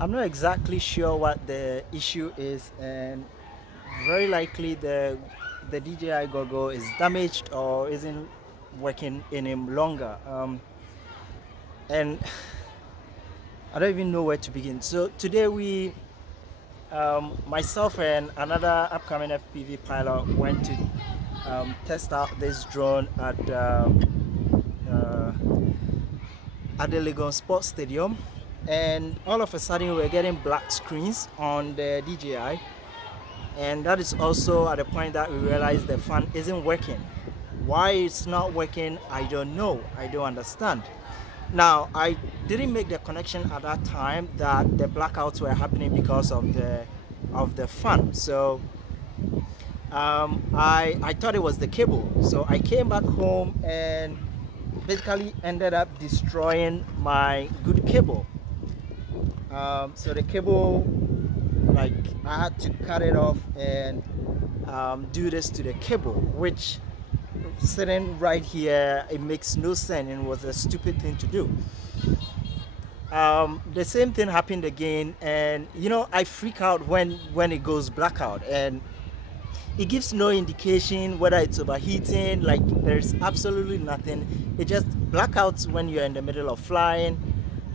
I'm not exactly sure what the issue is, and very likely the DJI Goggle is damaged or isn't working any longer. And I don't even know where to begin. So today myself and another upcoming FPV pilot went to test out this drone uh, at the Legon Sports Stadium, and all of a sudden we're getting black screens on the DJI, and that is also at the point that we realized the fan isn't working. Why it's not working, I don't know. I don't understand. Now, I didn't make the connection at that time that the blackouts were happening because of the fan. So I thought it was the cable. So I came back home and basically ended up destroying my good cable. So the cable, like, I had to cut it off and do this to the cable, which sitting right here, it makes no sense and was a stupid thing to do. The same thing happened again, and I freak out when it goes blackout, and it gives no indication whether it's overheating. Like, there's absolutely nothing. It just blackouts when you're in the middle of flying.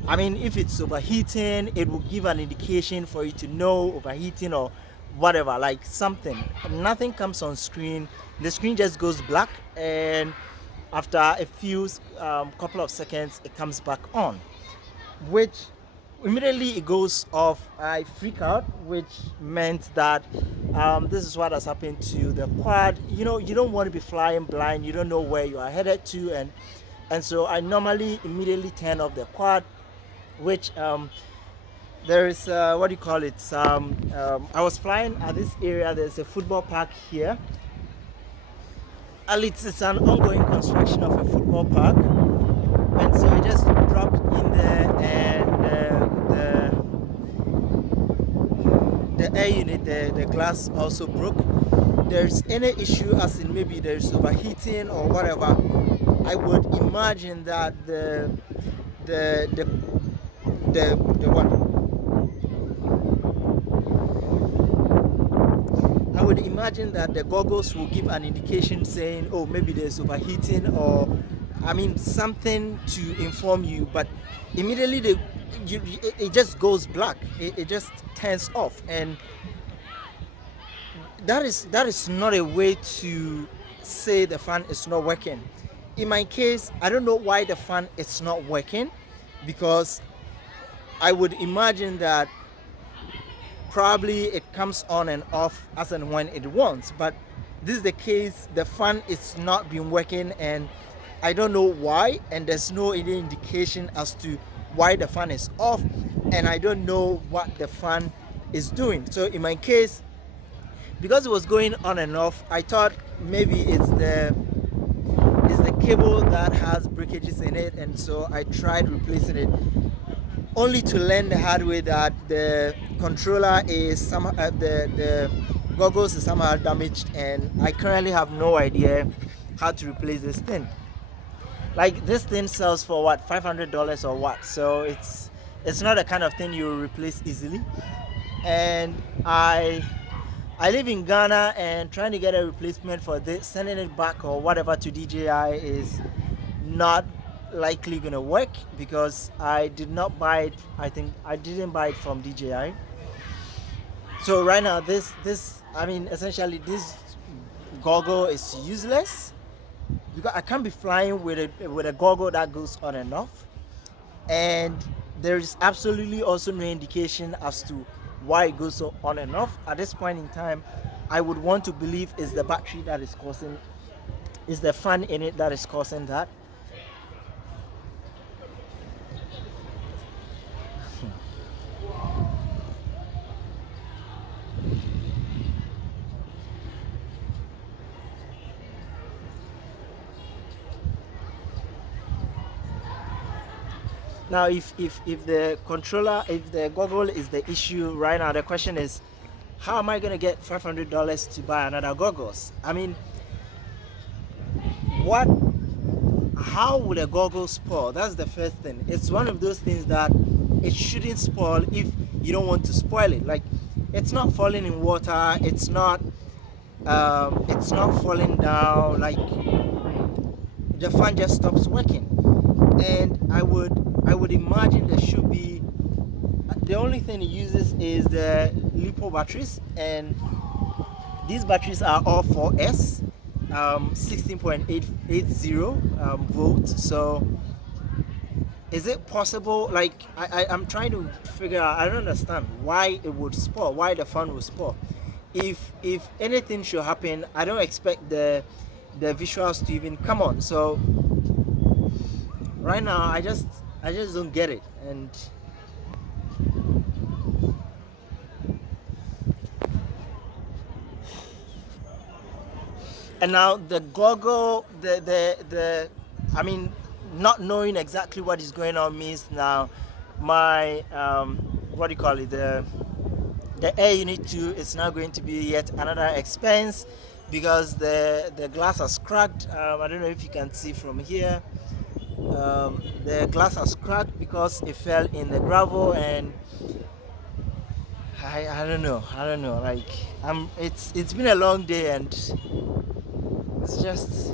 I mean, if it's overheating, it will give an indication for you to know overheating or whatever, like something. Nothing comes on screen. The screen just goes black, and after a few couple of seconds, it comes back on, which immediately it goes off. I freak out, which meant that this is what has happened to the quad. You don't want to be flying blind. You don't know where you are headed to, and so I normally immediately turn off the quad, which there is what do you call it? I was flying at this area. There's a football park here. It's an ongoing construction of a football park, and so I just dropped in there, and the air unit, the glass also broke. There's any issue, as in maybe there's overheating or whatever, I would imagine that the what? I would imagine that the goggles will give an indication saying, oh, maybe there's overheating, or I mean something to inform you, but immediately it just goes black. It just turns off, and that is not a way to say the fan is not working. In my case, I don't know why the fan is not working, because I would imagine that probably it comes on and off as and when it wants, but this is the case. The fan is not been working, and I don't know why, and there's no any indication as to why the fan is off, and I don't know what the fan is doing. So in my case, because it was going on and off, I thought maybe it's the cable that has breakages in it, and so I tried replacing it, only to learn the hard way that the controller is somehow the goggles is somehow damaged, and I currently have no idea how to replace this thing. Like, this thing sells for what, $500 or what? So it's not the kind of thing you replace easily. And I live in Ghana, and trying to get a replacement for this, sending it back or whatever to DJI is not likely gonna work, because I did not buy it. I think I didn't buy it from DJI. So right now, I mean, essentially this goggle is useless, because I can't be flying with a goggle that goes on and off, and there is absolutely also no indication as to why it goes on and off. At this point in time, I would want to believe it's the battery that is causing, is the fan in it that is causing that. Now, if the controller, if the goggle is the issue right now, the question is, how am I gonna get $500 to buy another goggles? I mean, what? How would a goggle spoil? That's the first thing. It's one of those things that it shouldn't spoil if you don't want to spoil it. Like, it's not falling in water, it's not falling down. Like, the fan just stops working. And I would imagine there should be, the only thing it uses is the lipo batteries, and these batteries are all 4S, 16.880 volts. So is it possible, like, I'm trying to figure out, I don't understand why it would spoil, why the fan would spoil. If anything should happen, I don't expect the visuals to even come on. So right now I just don't get it. And now the Goggle, I mean, not knowing exactly what is going on means now my what do you call it, the air unit 2 is now going to be yet another expense, because the glass has cracked. I don't know if you can see from here. The glass has cracked because it fell in the gravel, and I don't know, like, it's been a long day, and it's just,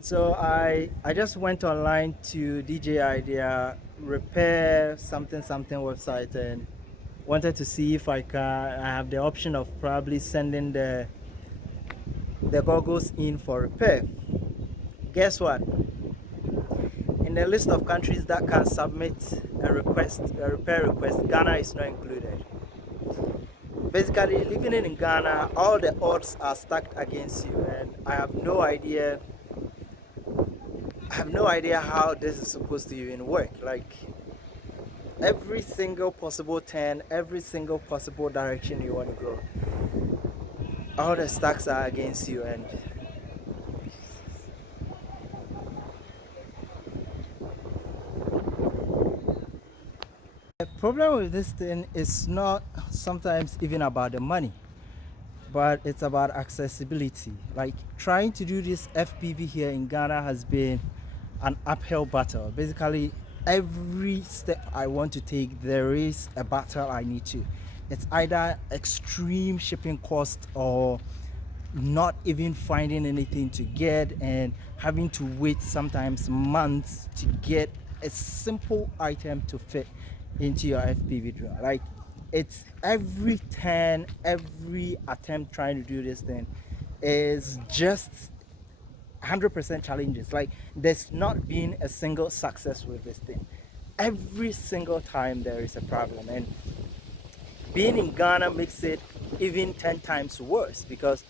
so I just went online to DJI, their repair something website, and wanted to see if I have the option of probably sending the goggles in for repair. Guess what? In the list of countries that can submit a repair request, Ghana is not included. Basically, living in Ghana, all the odds are stacked against you, and I have no idea how this is supposed to even work. Like, every single possible turn, every single possible direction you want to go, all the stacks are against you. And the problem with this thing is not sometimes even about the money, but it's about accessibility. Like, trying to do this FPV here in Ghana has been an uphill battle. Basically, every step I want to take, there is a battle I need to. It's either extreme shipping cost, or not even finding anything to get, and having to wait sometimes months to get a simple item to fit into your FPV drone. Like, it's every turn, every attempt trying to do this thing is just 100% challenges. Like, there's not been a single success with this thing. Every single time there is a problem, and being in Ghana makes it even 10 times worse, because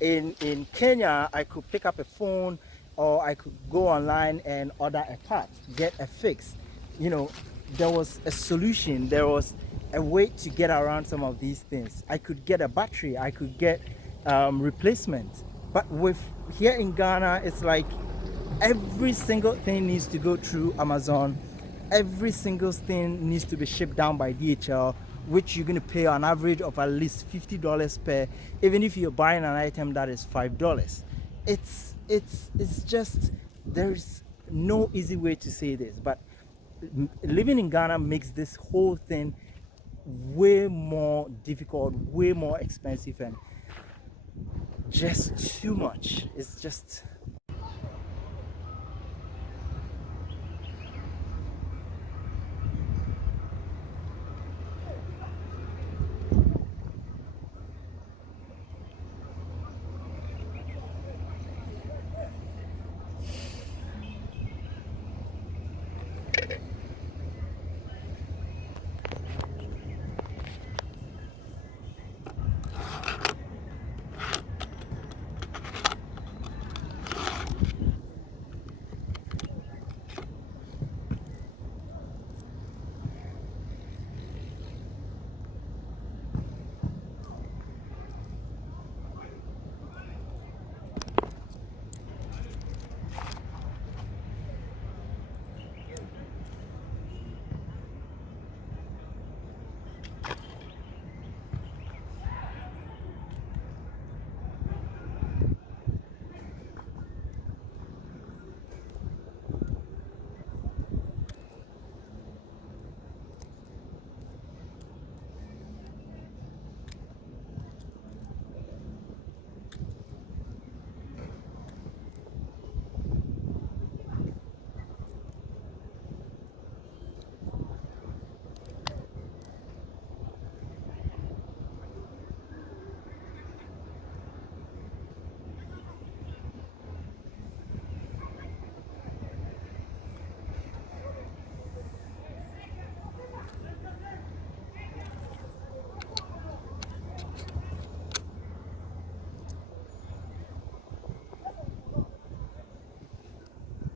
in Kenya I could pick up a phone, or I could go online and order a part, get a fix. There was a solution, there was a way to get around some of these things. I could get a battery, I could get replacement. But with here in Ghana, it's like every single thing needs to go through Amazon. Every single thing needs to be shipped down by DHL, which you're going to pay an average of at least $50 per, even if you're buying an item that is $5. It's just, there's no easy way to say this, but living in Ghana makes this whole thing way more difficult, way more expensive, and just too much. It's just